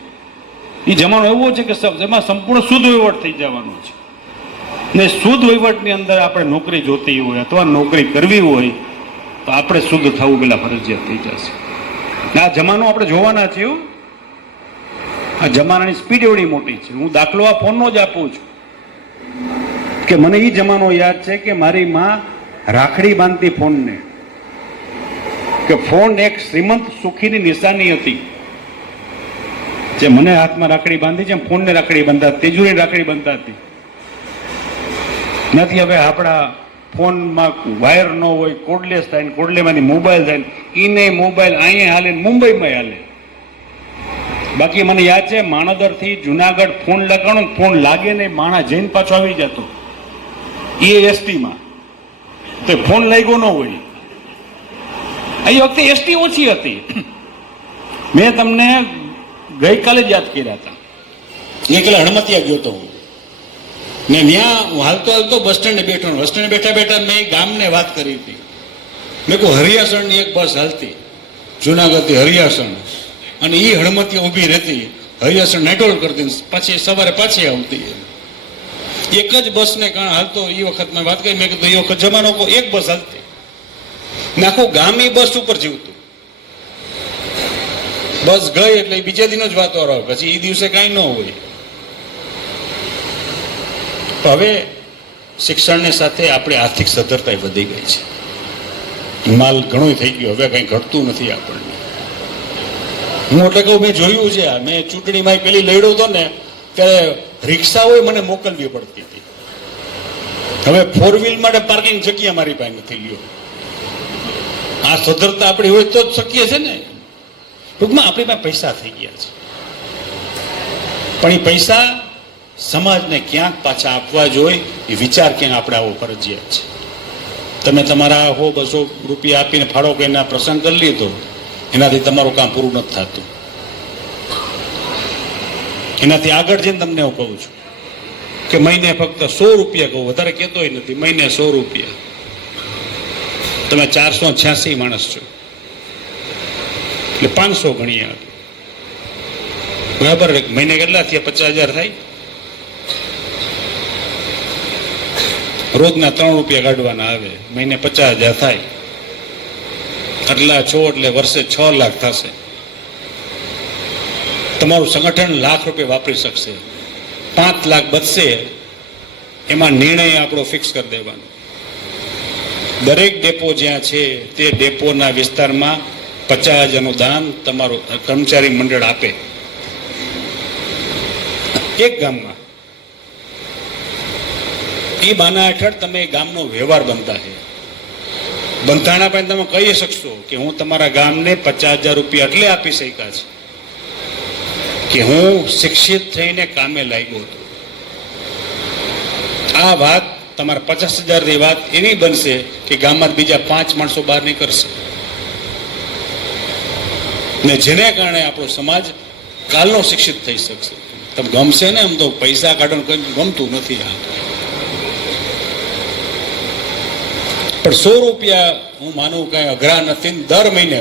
એ જમાનો એવો છે કે જેમાં સંપૂર્ણ શુદ્ધ વહીવટ થઈ જવાનો છે. ને શુદ્ધ વહીવટની અંદર આપણે નોકરી જોતી હોય અથવા નોકરી કરવી હોય તો આપણે શુદ્ધ થવું પેલા ફરજિયાત થઈ જશે. આ જમાનો આપણે જોવાના છીએ. આ જમાનાની સ્પીડ એવડી મોટી છે. હું દાખલો આ ફોનનો જ આપું છું કે મને એ જમાનો યાદ છે કે મારી માં રાખડી બાંધતી ફોનને, કે ફોન એક શ્રીમંત સુખીની નિશાની હતી. જે મને હાથમાં રાખડી બાંધી છે, ફોનને રાખડી બંધાતી, તિજોરી રાખડી બંધાતી નથી. હવે આપણા ફોનમાં વાયર ન હોય, કોડલેસ થાય ને કોડલેમાંથી મોબાઈલ થાય, એને મોબાઈલ અહીંયા હાલે ને મુંબઈમાં હાલે. બાકી મને યાદ છે માણાદરથી જુનાગઢ ફોન લગાડો, ફોન લાગે ને માણા જઈને પાછો આવી જતો એસટીમાં, તો ફોન લાગ્યો ન હોય. એ વખતે એસટી ઓછી હતી. મેં તમને ગઈકાલે જ યાદ કર્યા હતા. ગઈકાલે હળમતિયા ગયો હતો હું ને ત્યાં હું હાલતો બસ સ્ટેન્ડે બેઠો. બસ સ્ટેન્ડે બેઠા મેં ગામને વાત કરી હતી. મેં કહું હરિયાસણની એક બસ હાલતી જુનાગઢથી હરિયાસણ, અને એ હળમતિયા ઊભી રહેતી, હરિયાસણ નેટોલ કરતી, પછી સવારે પાછી આવતી. એક જ બસને કારણ હાલતો. એ વખત મેં વાત કરી, મેં કીધું એ વખત જમાનો એક બસ હાલતી ને આખું ગામ એ બસ ઉપર જીવતું. બસ ગઈ એટલે બીજા દિનો જ વાતો આવે, પછી એ દિવસે કાંઈ ન હોય. તો હવે શિક્ષણની સાથે આપણી આર્થિક સદ્ધરતા વધી ગઈ છે. માલ ઘણો થઈ ગયો, હવે કંઈ ઘટતું નથી આપણને. હું એટલે કહું, મેં જોયું છે. મેં ચૂંટણીમાં પેલી લડ્યો હતો ને ત્યારે રિક્ષાઓ મને મોકલવી પડતી હતી. હવે 4 વ્હીલ માટે પાર્કિંગ જગ્યા મારી પાસે નથી ગયો. આ સદ્ધરતા આપણી હોય તો જ શક્ય છે ને. ટૂંકમાં આપણી પાસે પૈસા થઈ ગયા છે, પણ એ પૈસા સમાજને ક્યાંક પાછા આપવા જોઈએ એ વિચાર ક્યાંક આપણે આવો ફરજિયાત છે. તમે તમારા 100-200 રૂપિયા આપીને ફાળો કરીને પ્રસંગ કરી લીધો, એનાથી તમારું કામ પૂરું નથી થતું. એનાથી આગળ જઈને તમને હું કહું છું કે મહિને ફક્ત 100 રૂપિયા કહું, વધારે કહેતોય નથી, મહિને 100 રૂપિયા. તમે 486 માણસ છો એટલે 500 ગણીએ બરાબર. મહિને કેટલા થયા? 50,000 થાય. રોજના 3 રૂપિયા કાઢવાના આવે, મહિને 50,000 થાય. આટલા છો એટલે વર્ષે 6 લાખ થશે. તમારું સંગઠન લાખ રૂપિયા વાપરી શકશે. 5 લાખ બચશે. એમાં નિર્ણય આપણો ફિક્સ કરી દેવાનો. દરેક ડેપો જ્યાં છે તે ડેપોના વિસ્તારમાં 50,000નું દાન તમારું કર્મચારી મંડળ આપે એક ગામમાં. એ બાના હેઠળ તમે ગામનો વ્યવહાર બનતા છે. બંધાણા પણ તમે કહી શકશો કે હું તમારા ગામને 50,000 રૂપિયા એટલે આપી શક્યા છે કે હું શિક્ષિત થઈને કામે લાગ્યો હતો. આ વાત તમારા 50,000ની વાત એવી બનશે કે ગામમાં બીજા 5 માણસો બહાર નીકળશે ને જેને કારણે આપણો સમાજ કાલનો શિક્ષિત થઈ શકશે. તમે ગમશે ને? એમ તો પૈસા કાઢવાનું કંઈ ગમતું નથી. આ પણ 100 રૂપિયા હું માનું કઈ અઘરા નથી. દર મહિને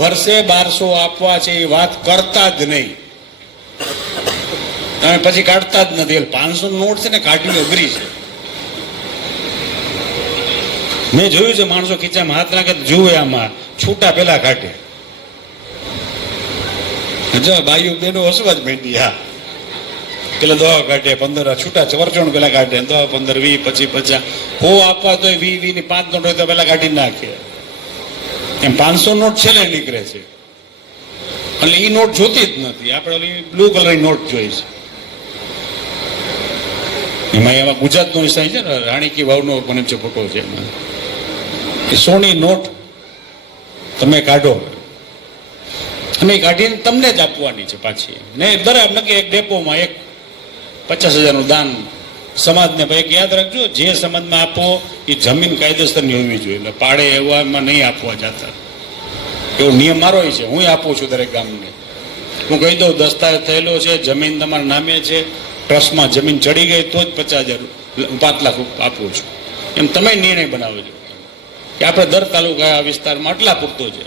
વર્ષે 1200 આપવા છે એ વાત કરતા જ નહીં. તમે પછી કાઢતા જ નથી. 500 નોટ છે ને કાઢવી અઘરી છે. મેં જોયું છે માણસો ખીચામાં હાથ નાખે જુએ, આમાં છૂટા પેલા કાઢે. બાયું બેનો હસવા જ માંડી. હા, પેલા 10 કાઢે, 15 છૂટા ચવરચણ પેલા કાઢે, 10, 15, 20, 25, 50, 100 આપવા તો 20 ની 5 નોટ હોય તો પેલા કાઢી નાખે. એમ 500 નોટ છેલ્લે નીકળે છે. એટલે એ નોટ જોતી જ નથી, આપણે ઓલી બ્લુ કલરની નોટ જોઈ છે. એમાં ગુજરાતનો નિશાન છે ને, રાણી કી વાવનો મને જે ફોટો છે એમાં એ સોની નોટ તમે કાઢો અને કાઢીને તમને જ આપવાની છે પાછી. ને બરાબર નક્કી એક ડેપોમાં એક 50,000નું દાન સમાજને. ભાઈ એક યાદ રાખજો, જે સમાજમાં આપો એ જમીન કાયદેસરની હોવી જોઈએ, એટલે પાડે એવામાં નહીં આપવા જતા. એવો નિયમ મારો છે, હું આપું છું દરેક ગામને. હું કહી દઉં દસ્તાવેજ થયેલો છે, જમીન તમારા નામે છે, ટ્રસ્ટમાં જમીન ચડી ગઈ તો જ 50,000, 5 લાખ આપું છું. એમ તમે નિર્ણય બનાવજો કે આપણે દર તાલુકા વિસ્તારમાં આટલા પૂરતો છે.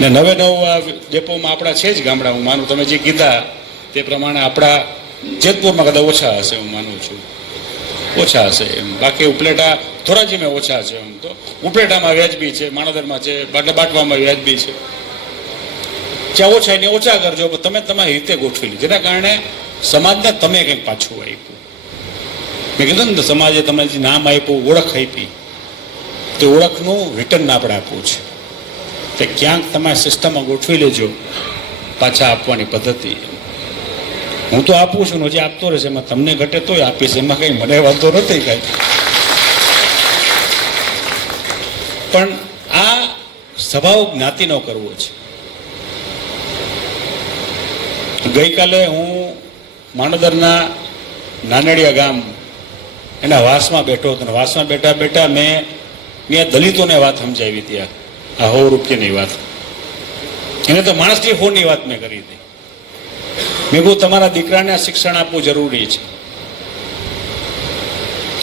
ને નવે આ ડેપોમાં આપણા છે જ ગામડા. હું માનું તમે જે કીધા તે પ્રમાણે આપણા જેતપુરમાં કદાચ ઓછા હશે, હું માનું છું ઓછા હશે એમ. બાકી ઉપલેટા ધોરાજીમાં ઓછા છે. એમ તો ઉપલેટામાં વ્યાજબી છે, માણાદરમાં છે, બાટવામાં વ્યાજબી છે. જ્યાં ઓછા એને ઓછા કરજો, પણ તમે તમારી રીતે ગોઠવી લો, જેના કારણે સમાજને તમે કંઈક પાછું આપ્યું. મેં કીધું ને સમાજે તમે જે નામ આપ્યું, ઓળખ આપી, તે ઓળખનું રિટર્ન આપણે આપવું છે. તે ક્યાંક તમારી સિસ્ટમમાં ગોઠવી લેજો પાછા આપવાની પદ્ધતિ. હું તો આપું છું, હજી આપતો રહેશે, એમાં તમને ઘટે તોય આપીશ, એમાં કંઈ મને વાંધો નથી કાંઈ. પણ આ સ્વભાવ જ્ઞાતિનો કરવો છે. ગઈકાલે હું માણોદરના નાનડિયા ગામ એના વાસમાં બેઠો હતો. વાસમાં બેઠા બેઠા મેં ત્યાં દલિતોને વાત સમજાવી ત્યાં આ 100 રૂપિયાની વાત. એને તો માણસની ફોનની વાત મેં કરી હતી. મેં કહું તમારા દીકરાને શિક્ષણ આપવું જરૂરી છે.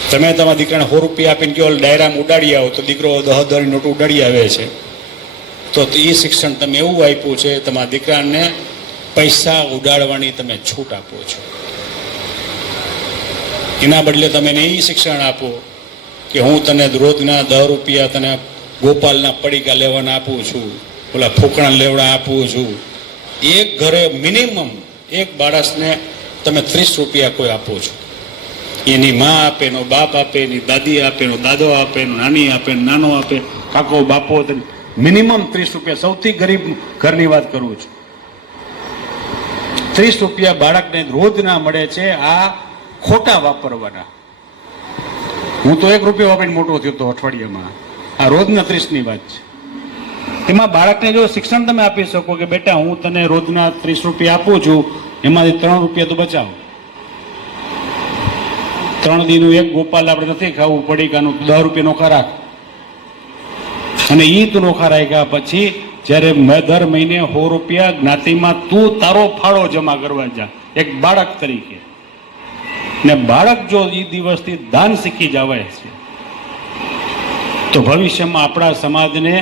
તમે તમારા દીકરાને 100 રૂપિયા આપીને કેવલ ડાયરામાં ઉડાડી આવો તો દીકરો 10,000ની નોટ ઉડાડી આવે છે. તો એ શિક્ષણ તમે એવું આપ્યું છે, તમારા દીકરાને પૈસા ઉડાડવાની તમે છૂટ આપો છો. એના બદલે તમે એને એ શિક્ષણ આપો કે હું તને રોજના 10 રૂપિયા તને ગોપાલના પડીકા લેવાના આપું છું, ઓલા ફૂકણા લેવડા આપું છું. એક ઘરે મિનિમમ એક બાળકને તમે 30 રૂપિયા કોઈ આપો છો. એની મા આપે, એનો બાપ આપે, એની દાદી આપે, એનો દાદો આપે, એનો નાની આપે, નાનો આપે, કાકો બાપો, મિનિમમ 30 રૂપિયા. સૌથી ગરીબ ઘરની વાત કરું છું. 30 રૂપિયા બાળકને રોજના મળે છે. આ ખોટા વાપરવાના. હું તો 1 રૂપિયો વાપરીને મોટો થયો હતો અઠવાડિયામાં. આ રોજના 30ની વાત છે. એમાં બાળકને જો શિક્ષણ તમે આપી શકો કે બેટા હું તને રોજના 30 રૂપિયા આપું છું, એમાંથી 3 રૂપિયા તો બચાવો. 3 દીનું એક ગોપાલ આપણે નથી ખાવું, પડીકાનું 10 રૂપિયા નોખા રાખ. અને એ તું નોખા રાખ્યા પછી જ્યારે દર મહિને 100 રૂપિયા જ્ઞાતિમાં તું તારો ફાળો જમા કરવા જા એક બાળક તરીકે. ને બાળક જો એ દિવસથી દાન શીખી જવાય છે તો ભવિષ્યમાં આપણા સમાજને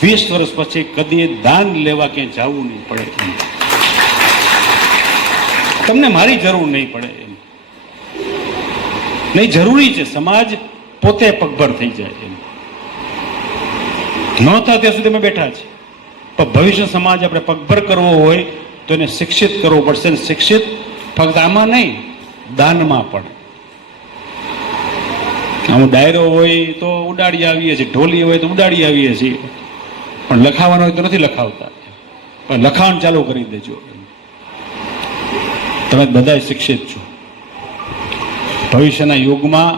20 વર્ષ પછી કદી દાન લેવા ક્યાંય જવું નહીં પડે. તમને મારી જરૂર નહીં પડે એમ. નહીં, જરૂરી છે સમાજ પોતે પગભર થઈ જાય એમ. ન થાય ત્યાં સુધી અમે બેઠા છે. પણ ભવિષ્ય સમાજ આપણે પગભર કરવો હોય તો એને શિક્ષિત કરવો પડશે. શિક્ષિત ફક્ત આમાં નહીં, દાનમાં પણ. આમ ડાયરો હોય તો ઉડાડી આવીએ છીએ, ઢોલી હોય તો ઉડાડી આવીએ છીએ, પણ લખાવાનો હોય તો નથી લખાવતા. પણ લખાણ ચાલુ કરી દેજો. તમે બધા શિક્ષિત છો. ભવિષ્યના યુગમાં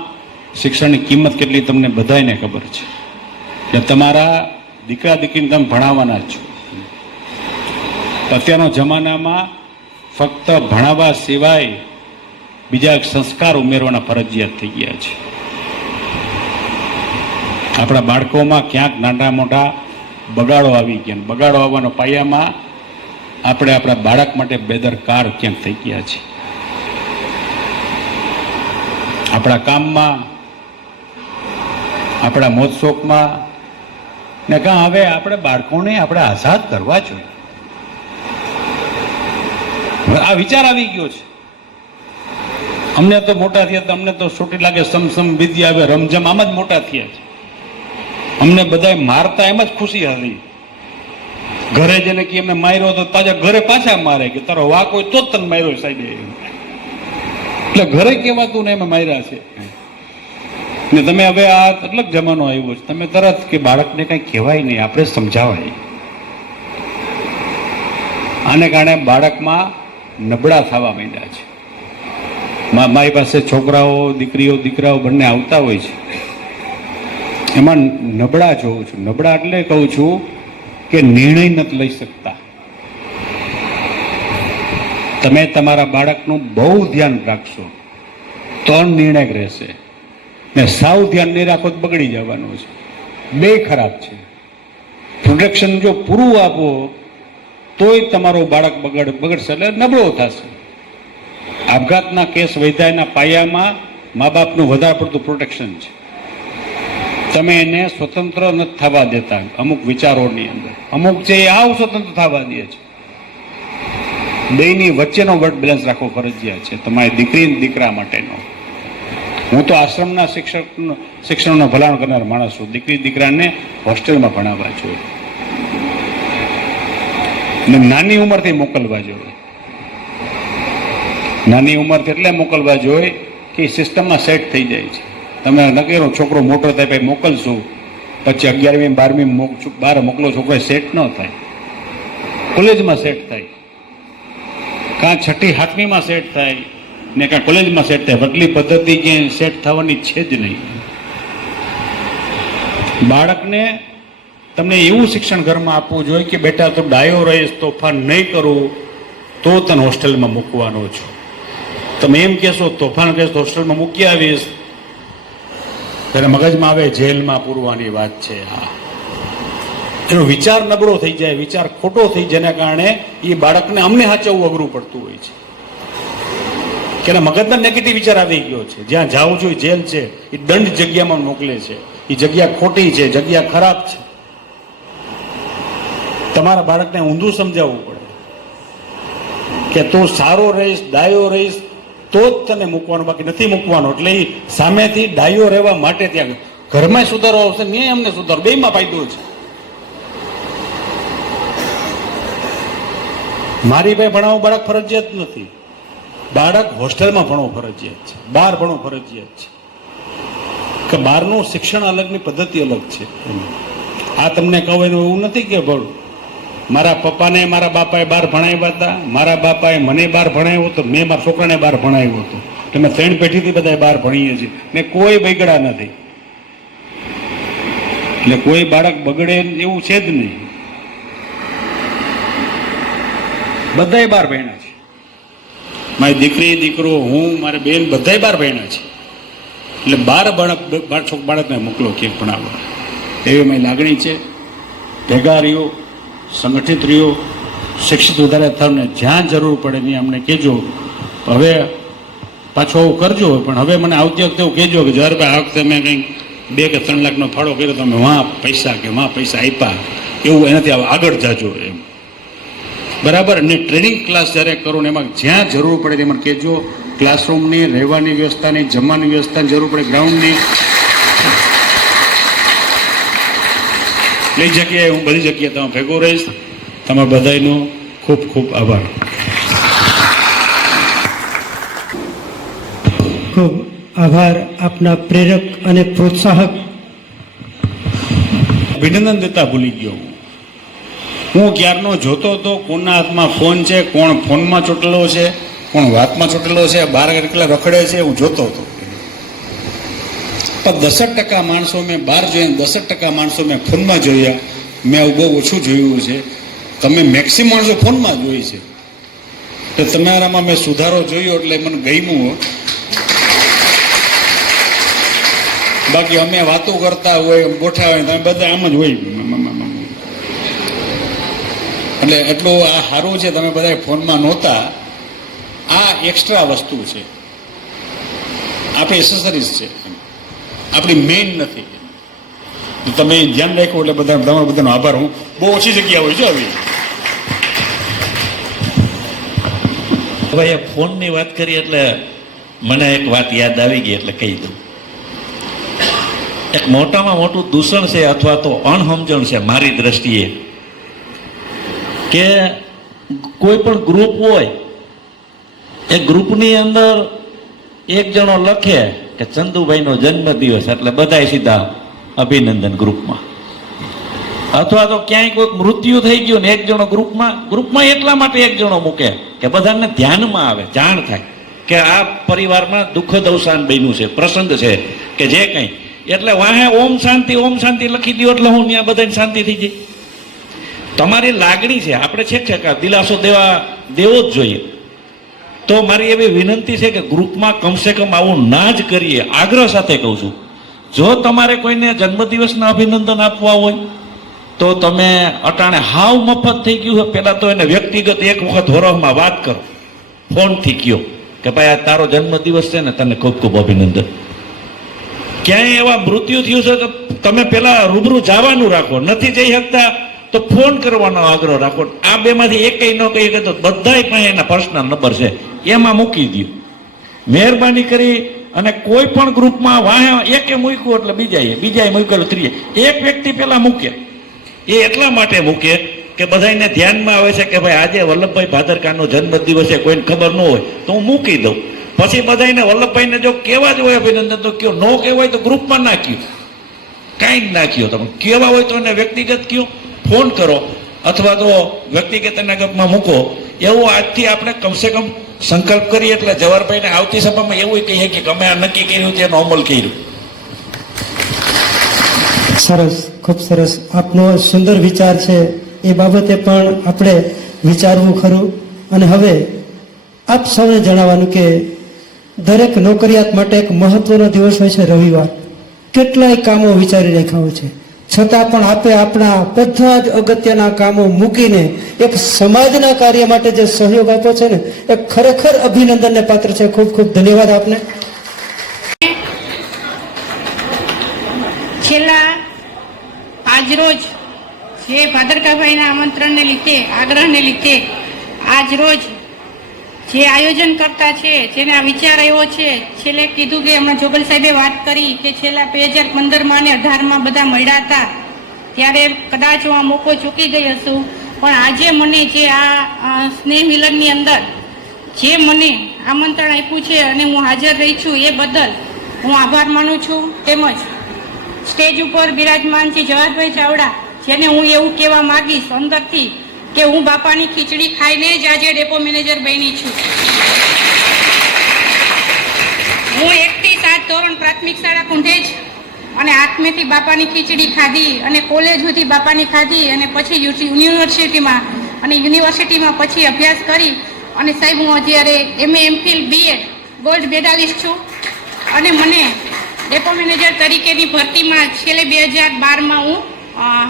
શિક્ષણની કિંમત કેટલી તમને બધાને ખબર છે. કે તમારા દીકરા દીકરીને તમે ભણાવવાના છો. અત્યારના જમાનામાં ફક્ત ભણાવવા સિવાય બીજા સંસ્કાર ઉમેરવાના ફરજિયાત થઈ ગયા છે. આપણા બાળકોમાં ક્યાંક નાના મોટા બગાડો આવી ગયા. બગાડો આવવાનો પાયામાં આપણે આપણા બાળક માટે બેદરકાર ક્યાંક થઈ ગયા છે. આપણા કામમાં, આપણા મોજ શોખમાં ને કાં હવે આપણે બાળકોને આપણે આઝાદ કરવા જોઈએ. આ વિચાર આવી ગયો છે. અમને તો મોટા થયા, અમને તો છોટી લાગે, સમસમ વિદ્યા આવે, રમઝમ, આમ જ મોટા થયા છે. અમને બધા મારતા એમ જ ખુશી હતી. ઘરે જેને કે એમને માર્યો તો પાછા ઘરે પાછા મારે કે તારો વાક હોય તો જ તને માર્યો સાહેબ. એટલે ઘરે કહેવાતું ને એમાં માર્યા છે. ને તમે હવે આ કેટલોક જમાનો આવ્યો છે, તમે તરત કે બાળકને કઈ કહેવાય નહીં, આપણે સમજાવાય. આને કારણે બાળકમાં નબળા થવા માંડ્યા છે. મારી પાસે છોકરાઓ દીકરાઓ બંને આવતા હોય છે, એમાં નબળા જોઉં છું. નબળા એટલે કહું છું કે નિર્ણય નથી લઈ શકતા. તમે તમારા બાળકનું બહુ ધ્યાન રાખશો તો નિર્ણય રહેશે, ને સાવ ધ્યાન નહીં રાખો તો બગડી જવાનું છે. બે ખરાબ છે. પ્રોટેક્શન જો પૂરું આપો તોય તમારું બાળક બગડશે, એટલે નબળો થશે. આપઘાતના કેસ વધ્યાના પાયામાં મા બાપનું વધારે પડતું પ્રોટેક્શન છે. તમે એને સ્વતંત્ર નથી થવા દેતા. અમુક વિચારોની અંદર અમુક છે એ આવ સ્વતંત્ર થવા દે છે. બેયની વચ્ચેનો વર્ક બેલેન્સ રાખવો ફરજિયાત છે તમારી દીકરી દીકરા માટેનો. હું તો આશ્રમના શિક્ષણનો ભલામણ કરનાર માણસ છું. દીકરી દીકરાને હોસ્ટેલમાં ભણાવવા જોઈએ અને નાની ઉંમરથી મોકલવા જોઈએ. નાની ઉંમરથી એટલે મોકલવા જોઈએ કે સિસ્ટમમાં સેટ થઈ જાય છે. તમે નક્કી છોકરો મોટો થાય પછી મોકલશું, પછી 11મી 12મી બહાર મોકલો, છોકરો સેટ ન થાય. કોલેજમાં સેટ થાય, કાં 6ઠી 7મીમાં સેટ થાય ને કાં કોલેજમાં સેટ થાય. બદલી પદ્ધતિ ક્યાંય સેટ થવાની છે જ નહીં. બાળકને તમને એવું શિક્ષણ ઘરમાં આપવું જોઈએ કે બેટા તું ડાયો રહીશ, તોફાન નહીં કરું તો તને હોસ્ટેલમાં મૂકવાનો છું. તમે એમ કહેશો તોફાન કહીશ હોસ્ટેલમાં મૂકી આવીશ, ત્યારે મગજમાં આવે જેલમાં પૂરવાની વાત છે. આ એનો વિચાર નબળો થઈ જાય, વિચાર ખોટો થઈ, જેના કારણે એ બાળકને અમને સાચવવું અઘરું પડતું હોય છે કે એના મગજમાં નેગેટિવ વિચાર આવી ગયો છે. જ્યાં જાઉં છું જેલ છે, એ દંડ જગ્યામાં મોકલે છે, એ જગ્યા ખોટી છે, જગ્યા ખરાબ છે. તમારા બાળકને ઊંધું સમજાવવું પડે કે તું સારો રહીશ, ડાયો રહીશ તો જ તને મૂકવાનો, બાકી નથી મૂકવાનો. એટલે એ સામેથી ડાયો રહેવા માટે ત્યાં ઘરમાં સુધારો આવશે, ને અમને સુધારો, બેમાં ફાયદો છે. મારી ભાઈ ભણાવવું બાળક ફરજિયાત નથી. બાળક હોસ્ટેલમાં ભણવું ફરજિયાત છે, બહાર ભણવું ફરજિયાત છે. કે બહારનું શિક્ષણ અલગની પદ્ધતિ અલગ છે. આ તમને કહું એનું એવું નથી કે ભણું. મારા પપ્પાને મારા બાપાએ બહાર ભણાવ્યા હતા, મારા બાપાએ મને બહાર ભણાવ્યો હતો, મેં મારા છોકરાને બહાર ભણાવ્યો હતો. અમે 3 પેઢીથી બધા બહાર ભણીએ છીએ ને કોઈ બગડા નથી. એટલે કોઈ બાળક બગડે એવું છે જ નહીં. બધાય બહાર ભણ્યા છે. મારી દીકરી દીકરો, હું, મારી બેન બધાય બહાર ભણ્યા છે. એટલે બાળકને મોકલો ક્યાંક ભણાવવા, એવી મારી લાગણી છે. ભેગા રહ્યો, સંગઠિત રહ્યો, શિક્ષિત વધારે થઈને જ્યાં જરૂર પડે ત્યાં અમને કહેજો. હવે પાછો આવું કરજો, પણ હવે મને આવતી વખતે એવું કહેજો કે જ્યારે ભાઈ આ વખતે મેં કંઈક 2 કે 3 લાખનો ફાળો કર્યો, તમે વાં પૈસા આપ્યા, એવું એનાથી આગળ જાજો એમ. બરાબર. અને ટ્રેનિંગ ક્લાસ જ્યારે કરો ને એમાં જ્યાં જરૂર પડે તે મને કહેજો. ક્લાસરૂમની, રહેવાની વ્યવસ્થાની, જમવાની વ્યવસ્થાની જરૂર પડે, ગ્રાઉન્ડની, એ જગ્યાએ હું બધી જગ્યાએ તમે ભેગો રહીશ. તમારા બધાનો ખૂબ ખૂબ આભાર. ખૂબ આભાર આપના પ્રેરક અને પ્રોત્સાહક. અભિનંદન દેતા ભૂલી ગયો. હું ક્યારનો જોતો હતો કોના હાથમાં ફોન છે, કોણ ફોનમાં ચોટેલો છે, કોણ વાતમાં ચોટેલો છે, બહાર કેટલા રખડે છે, હું જોતો હતો. પણ 10% માણસો મેં બહાર જોયા, 10% માણસો મેં ફોનમાં જોયા. મેં આવું બહુ ઓછું જોયું છે. તમે મેક્સિમમ માણસો ફોનમાં જોઈ છે. તો તમારામાં મેં સુધારો જોયો એટલે મને ગમ્યું. બાકી અમે વાતો કરતા હોય, ગોઠા હોય, તમે બધા આમ જ હોય. એટલે એટલું આ સારું છે તમે બધા ફોનમાં નહોતા. આ એક્સ્ટ્રા વસ્તુ છે, આપણી એસેસરીઝ છે, આપણી મેઇન નથી. તમે ધ્યાન રાખો એટલે બધા તમારો બધાનો આભાર. હું બહુ ઓછી જગ્યા હોય છે આવી. ભાઈ ફોનની વાત કરી એટલે મને એક વાત યાદ આવી ગઈ એટલે કહી દઉં. એક મોટામાં મોટું દૂષણ છે અથવા તો અણસમજણ છે મારી દ્રષ્ટિએ, કે કોઈ પણ ગ્રુપ હોય એ ગ્રુપની અંદર એક જણો લખે કે ચંદુભાઈનો જન્મદિવસ એટલે બધાય સીધા અભિનંદન ગ્રુપમાં, અથવા તો ક્યાંય કોઈક મૃત્યુ થઈ ગયું ને એક જણો ગ્રુપમાં એટલા માટે એક જણો મૂકે કે બધાને ધ્યાનમાં આવે, જાણ થાય કે આ પરિવારમાં દુઃખદ અવસાન બન્યું છે, પ્રસંગ છે કે જે કંઈ, એટલે વાહે ઓમ શાંતિ લખી દો એટલે હું ત્યાં બધાને શાંતિ થઈ જાય. તમારી લાગણી છે, આપણે છે કે દિલાસો દેવો જ જોઈએ. તો મારી એવી વિનંતી છે કે ગ્રુપમાં કમસે કમ આવું ના જ કરીએ, આગ્રહ સાથે કહું છું. જો તમારે કોઈને જન્મદિવસના અભિનંદન આપવા હોય તો તમે અટાણે હાવ મફત થઈ ગયું હોય, પહેલાં તો એને વ્યક્તિગત એક વખત વરસમાં વાત કરો, ફોનથી કયો કે ભાઈ આ તારો જન્મદિવસ છે ને, તને ખૂબ ખૂબ અભિનંદન. ક્યાંય એવા મૃત્યુ થયું છે તો તમે પહેલાં રૂબરૂ જવાનું રાખો, નથી જઈ શકતા તો ફોન કરવાનો આગ્રહ રાખો. આ બેમાંથી એકેય ન કહી શકે તો બધાય પાસે એના પર્સનલ નંબર છે, એમાં મૂકી દો મહેરબાની કરી. અને કોઈ પણ ગ્રુપમાં વાહે એકે મૂક્યું એટલે બીજાએ મૂક્યું એટલે ત્રીજે, એક વ્યક્તિ પહેલા મૂકે. એ એટલા માટે મૂકે કે બધાને ધ્યાનમાં આવે છે કે ભાઈ આજે વલ્લભભાઈ ભાદરકાનો જન્મદિવસ છે, કોઈને ખબર ન હોય તો હું મૂકી દઉં. પછી બધાને વલ્લભભાઈને જો કહેવા જ હોય અભિનંદન તો કયો, ન કહેવાય તો ગ્રુપમાં નાખ્યું, કાંઈ જ નાખ્યો. તમે કહેવા હોય તો એને વ્યક્તિગત કયો, ફોન કરો અથવા તો વ્યક્તિગત એના ગ્રુપમાં મૂકો. એવું આજથી આપણે કમસે કમ સંકલ્પ કરીએ એટલે જવાહરભાઈને આવતી સભામાં એવું કહીએ કે અમે આ નક્કી કર્યું છે, એનો અમલ કર્યું. સરસ, ખૂબ સરસ. આપનો સુંદર વિચાર છે, એ બાબતે પણ આપણે વિચારવું ખરું. અને હવે આપ સૌને જણાવવાનું કે દરેક નોકરિયાત માટે એક મહત્વનો દિવસ હોય છે રવિવાર. કેટલાય કામો વિચારી રાખ્યા હોય છે, છતાં પણ આપે આપણા બધા જ અગત્યના કામો મૂકીને એક સમાજના કાર્ય માટે જે સહયોગ આપ્યો છે ને, એ ખરેખર અભિનંદનને પાત્ર છે. ખૂબ ખૂબ ધન્યવાદ આપને. છેલ્લા આજરોજ જે ભાદરકાભાઈના આમંત્રણને લીધે, આગ્રહને લીધે આજરોજ જે આયોજન કરતા છે, જેને આ વિચાર આવ્યો છે, છેલ્લે કીધું કે હમણાં જોગલ સાહેબે વાત કરી કે છેલ્લા 2015માં અને 2018માં બધા મળ્યા હતા, ત્યારે કદાચ હું આ મોકો ચૂકી ગઈ હશું. પણ આજે મને જે આ સ્નેહ મિલનની અંદર જે મને આમંત્રણ આપ્યું છે અને હું હાજર રહી છું એ બદલ હું આભાર માનું છું. તેમજ સ્ટેજ ઉપર બિરાજમાન છે જવાહરભાઈ ચાવડા, જેને હું એવું કહેવા માંગીશ અંદરથી કે હું બાપાની ખીચડી ખાઈને જ આજે ડેપો મેનેજર બની છું. હું 1 થી 7 ધોરણ પ્રાથમિક શાળા કુંઢેજ અને આત્મેથી બાપાની ખીચડી ખાધી અને કોલેજ સુધી બાપાની ખાધી અને પછી યુનિવર્સિટીમાં પછી અભ્યાસ કરી અને સાહેબ હું અત્યારે MA MPhil BEd gold medallist છું. અને મને ડેપો મેનેજર તરીકેની ભરતીમાં છેલ્લે 2012માં હું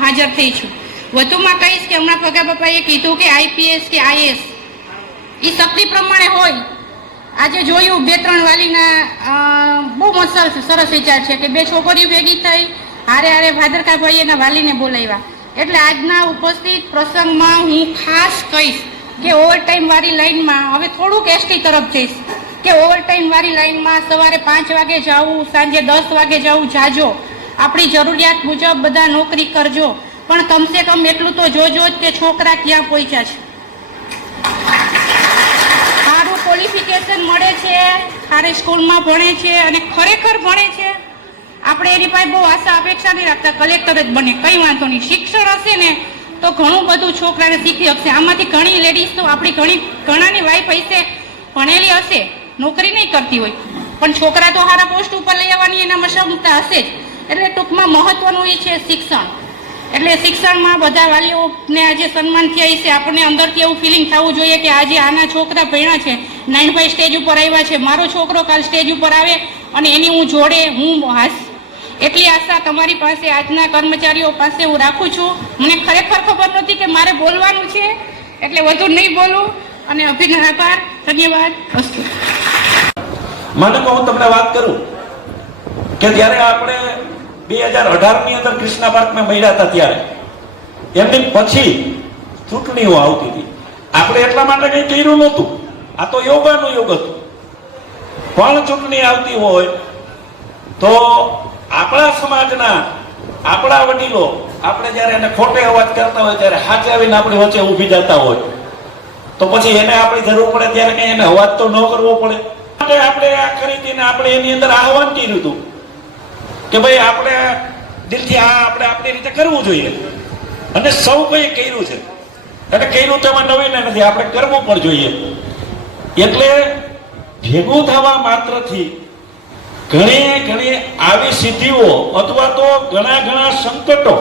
હાજર થઈ છું. વધુમાં કહીશ કે હમણાં પગા બાપાએ કીધું કે IPS કે IAS એ શક્તિ પ્રમાણે હોય. આજે જોયું 2-3 વાલીના બહુ મસ્ત સરસ વિચાર છે કે 2 છોકરીઓ ભેગી થઈ હારે ભાદરકાભાઈ એના વાલીને બોલાવ્યા. એટલે આજના ઉપસ્થિત પ્રસંગમાં હું ખાસ કહીશ કે ઓવરટાઈમ વાળી લાઈનમાં હવે થોડુંક ST તરફ જઈશ કે ઓવરટાઈમ વાળી લાઈનમાં સવારે 5 વાગે જવું, સાંજે 10 વાગે જવું, જાજો. આપણી જરૂરિયાત મુજબ બધા નોકરી કરજો, પણ કમસે કમ એટલું તો જોજો કે છોકરા ક્યાં પહોંચ્યા છે. સારું ક્વોલિફિકેશન મળે છે, સારી સ્કૂલમાં ભણે છે અને ખરેખર ભણે છે. આપણે એની પાસે બહુ આશા અપેક્ષા નહીં રાખતા કલેક્ટર જ બને, કંઈ વાંધો નહીં. શિક્ષણ હશે ને તો ઘણું બધું છોકરાને શીખી શકશે. આમાંથી ઘણી લેડીઝ તો આપણી ઘણાની વાઈફ હશે, ભણેલી હશે, નોકરી નહીં કરતી હોય, પણ છોકરા તો સારા પોસ્ટ ઉપર લઈ આવવાની એનામાં ક્ષમતા હશે જ. એટલે ટૂંકમાં મહત્વનું એ છે શિક્ષણ. એટલે શિક્ષણમાં બધા વાલીઓને આજે સન્માન થયા છે. આપણને અંદરથી એવું ફિલિંગ થવું જોઈએ કે આજે આના છોકરા ભણ્યા છે, નાનભાઈ સ્ટેજ ઉપર આવ્યા છે, મારો છોકરો કાલ સ્ટેજ ઉપર આવે અને એની હું જોડે હું હાસ. એટલી આશા તમારી પાસે આજના કર્મચારીઓ પાસે હું રાખું છું. મને ખરેખર ખબર નહોતી કે મારે બોલવાનું છે, એટલે વધુ નહીં બોલું અને અભિનંદન, આભાર, ધન્યવાદ. મને હું તમને વાત કરું કે જ્યારે આપણે 2018ની અંદર કૃષ્ણા પાર્કમાં મળ્યા હતા ત્યારે એમની પછી ચૂંટણીઓ આવતી હતી. આપણે એટલા માટે કંઈ કર્યું નહોતું, આ તો યોગાનું યુગ હતું. પણ ચૂંટણી આવતી હોય તો આપણા સમાજના આપણા વડીલો આપણે જ્યારે એને ખોટે અવાજ કરતા હોય ત્યારે હાચે આવીને આપણી વચ્ચે ઊભી જતા હોય તો પછી એને આપણી જરૂર પડે ત્યારે કઈ એને અવાજ તો ન કરવો પડે. આપણે આ ખરીદીને આપણે એની અંદર આહવાન કર્યું હતું કે ભાઈ આપણે દિલથી આ આપણે આપણી રીતે કરવું જોઈએ અને સૌ કોઈ કર્યું છે અને કર્યું તો એમાં નવીન નથી, આપણે કરવું પણ જોઈએ. એટલે ભેગું થવા માત્રથી ઘણી ઘણી આવી સિદ્ધિઓ અથવા તો ઘણા ઘણા સંકટો